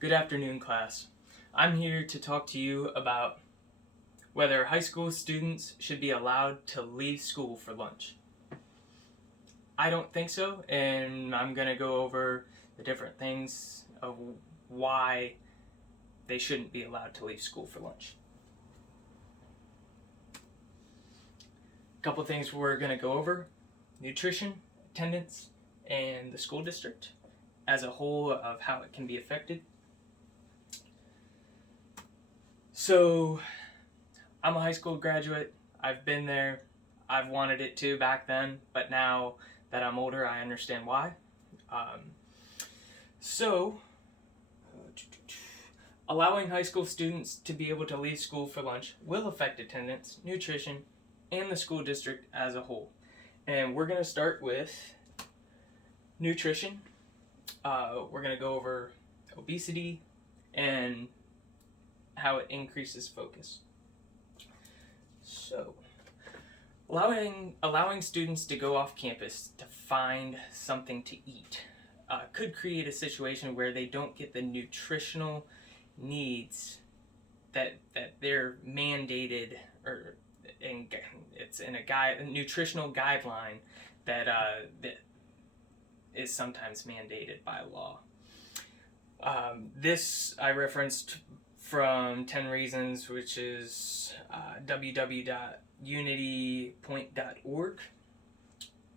Good afternoon, class. I'm here to talk to you about whether high school students should be allowed to leave school for lunch. I don't think so, and I'm going to go over the different things of why they shouldn't be allowed to leave school for lunch. A couple things we're going to go over: nutrition, attendance, and the school district as a whole of how it can be affected. So, I'm a high school graduate. I've been there. I've wanted it too back then, but now that I'm older, I understand why. So, allowing high school students to be able to leave school for lunch will affect attendance, nutrition, and the school district as a whole. And we're going to start with nutrition. We're going to go over obesity and how it increases focus. So, allowing students to go off campus to find something to eat could create a situation where they don't get the nutritional needs that they're mandated, or it's in a nutritional guideline that is sometimes mandated by law. This I referenced from 10 Reasons, which is www.unitypoint.org.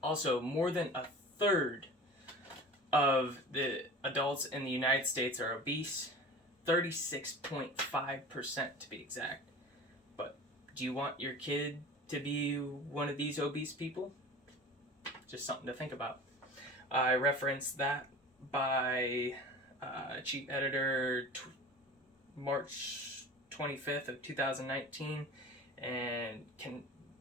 Also, more than a third of the adults in the United States are obese, 36.5% to be exact. But do you want your kid to be one of these obese people? Just something to think about. I referenced that by Chief Editor March 25th of 2019 and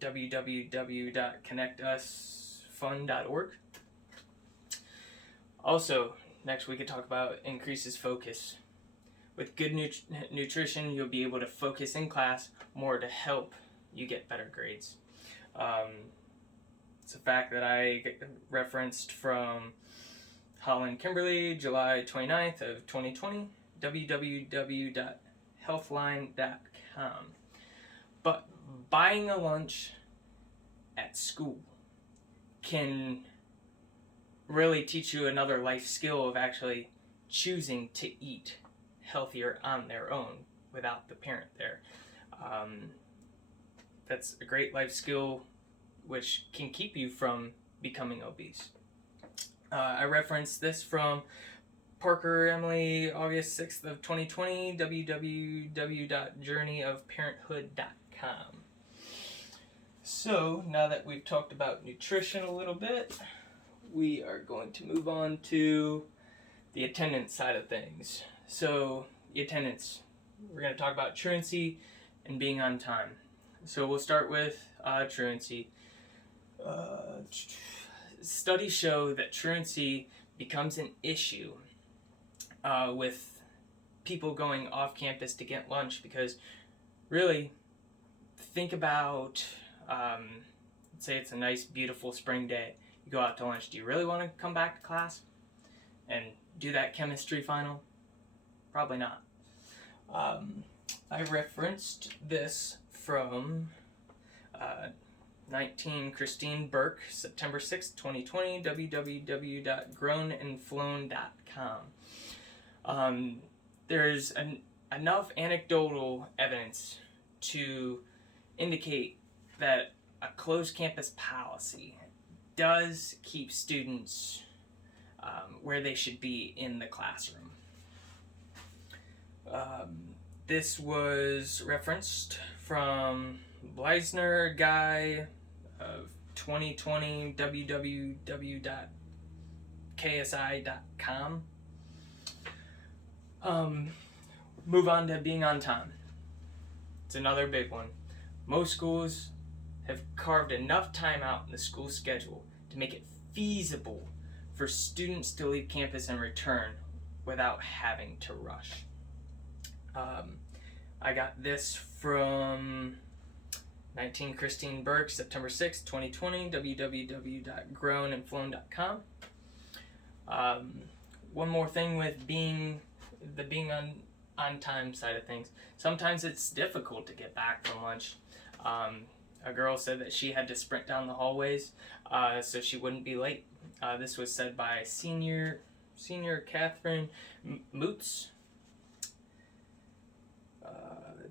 www.connectusfund.org. Also, next we could talk about increases focus. With good nutrition, you'll be able to focus in class more to help you get better grades. It's a fact that I referenced from Holland Kimberly, July 29th of 2020, www.healthline.com. But buying a lunch at school can really teach you another life skill of actually choosing to eat healthier on their own without the parent there. That's a great life skill which can keep you from becoming obese. I referenced this from Parker Emily, August 6th of 2020, www.journeyofparenthood.com. So, now that we've talked about nutrition a little bit, we are going to move on to the attendance side of things. So, the attendance. We're going to talk about truancy and being on time. So, we'll start with truancy. Studies show that truancy becomes an issue with people going off campus to get lunch, because really, think about, let's say it's a nice, beautiful spring day. You go out to lunch. Do you really want to come back to class and do that chemistry final? Probably not. I referenced this from 19 Christine Burke, September 6, 2020, www.grownandflown.com. There's enough anecdotal evidence to indicate that a closed campus policy does keep students where they should be in the classroom. This was referenced from Bleisner Guy of 2020, www.ksi.com. Move on to being on time. It's another big one. Most schools have carved enough time out in the school schedule to make it feasible for students to leave campus and return without having to rush. I got this from 19 Christine Burke, September 6, 2020, www.grownandflown.com. One more thing with being the being on time side of things. Sometimes it's difficult to get back from lunch. A girl said that she had to sprint down the hallways so she wouldn't be late. This was said by senior Catherine Moots.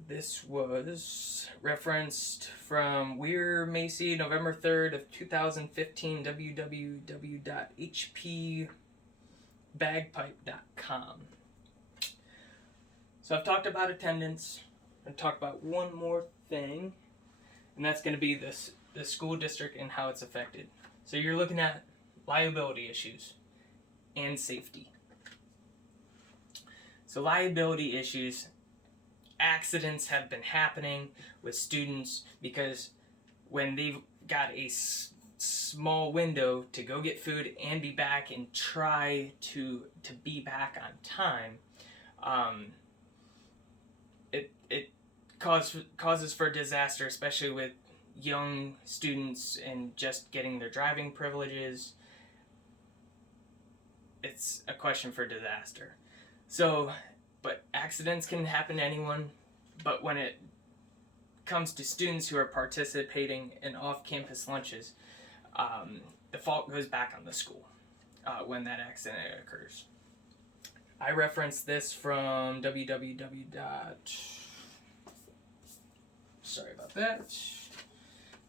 This was referenced from Weir Macy, November 3rd of 2015, www.hpbagpipe.com. So I've talked about attendance. I'm going to talk about one more thing, and that's going to be the school district and how it's affected. So you're looking at liability issues and safety. So liability issues, accidents have been happening with students because when they've got a small window to go get food and be back and try to be back on time, it causes for disaster, especially with young students and just getting their driving privileges. It's a question for disaster. So, but accidents can happen to anyone, but when it comes to students who are participating in off-campus lunches, the fault goes back on the school when that accident occurs. I referenced this from Sorry about that.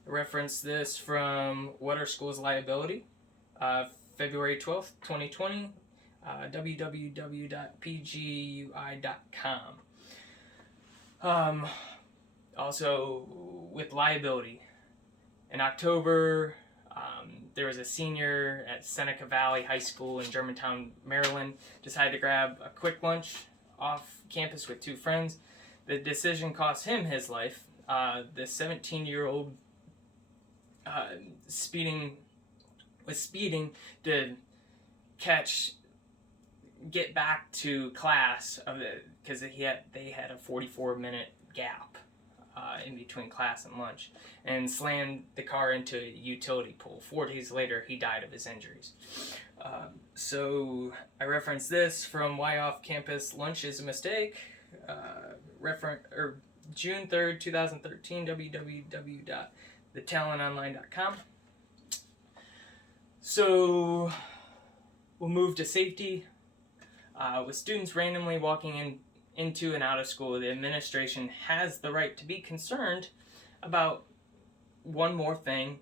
I referenced this from What Are Schools' Liability? February 12th, 2020, www.pgui.com. Also, with liability, in October, there was a senior at Seneca Valley High School in Germantown, Maryland, decided to grab a quick lunch off campus with two friends. The decision cost him his life. The 17-year-old was speeding to get back to class because they had a 44-minute gap in between class and lunch, and slammed the car into a utility pole. 4 days later, he died of his injuries. So I referenced this from Why Off-Campus Lunch is a Mistake. June 3rd, 2013, www.thetalontonline.com. So we'll move to safety. With students randomly walking into and out of school, the administration has the right to be concerned about one more thing,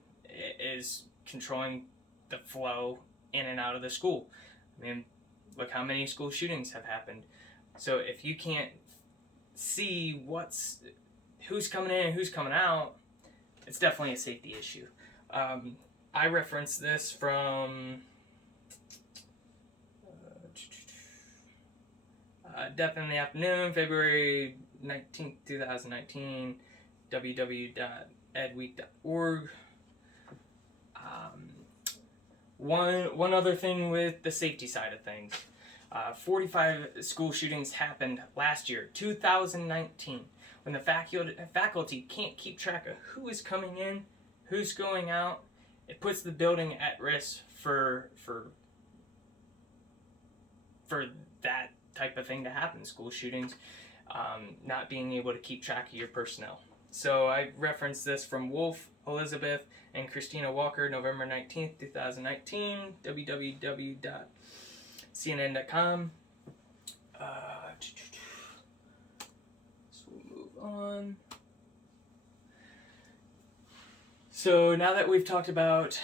is controlling the flow in and out of the school. I mean, look how many school shootings have happened. So if you can't see who's coming in and who's coming out, it's definitely a safety issue. I referenced this from Death in the Afternoon, February 19th, 2019, www.edweek.org. One other thing with the safety side of things. 45 school shootings happened last year, 2019, when the faculty can't keep track of who is coming in, who's going out. It puts the building at risk for that type of thing to happen, school shootings, not being able to keep track of your personnel. So I referenced this from Wolf, Elizabeth, and Christina Walker, November 19th, 2019, www.cnn.com. So we'll move on. So now that we've talked about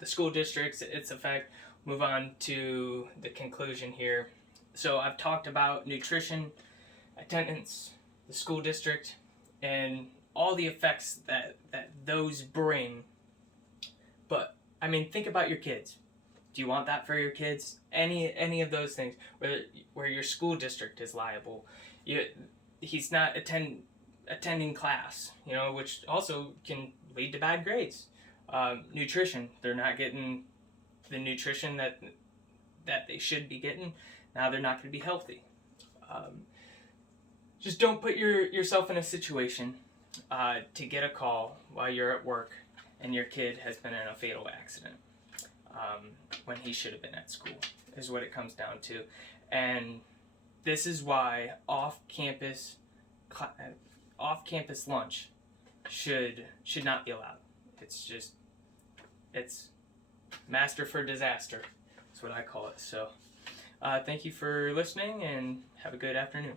the school districts, its effect, move on to the conclusion here. So I've talked about nutrition, attendance, the school district, and all the effects that those bring. But I mean, think about your kids. Do you want that for your kids? Any of those things where your school district is liable, he's not attending class, which also can lead to bad grades. Nutrition, they're not getting the nutrition that they should be getting. Now they're not going to be healthy. Just don't put yourself in a situation to get a call while you're at work and your kid has been in a fatal accident. when he should have been at school, is what it comes down to. And this is why off-campus lunch should not be allowed. It's master for disaster. That's what I call it. So thank you for listening, and have a good afternoon.